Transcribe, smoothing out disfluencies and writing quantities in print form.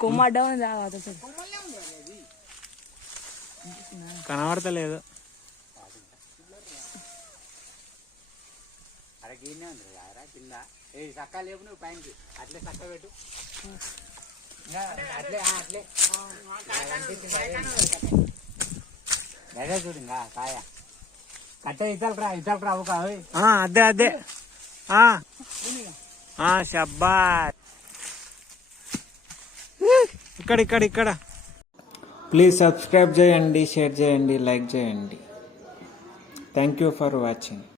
కొమ్మడ్డా కనబడతలేదు. అరగీనే ఉంది కింద చక్క లేవు నువ్వు పైనకి అట్లే చక్క పెట్టు. అట్లే అట్లే అదే చూడు ఇంకా కాయ కట్టే ఇతలు రావు కావు. అదే అదే షబ్బా. ఇక్కడ ఇక్కడ ఇక్కడ. ప్లీజ్ సబ్స్క్రైబ్ చేయండి, షేర్ చేయండి, లైక్ చేయండి. Thank you for watching.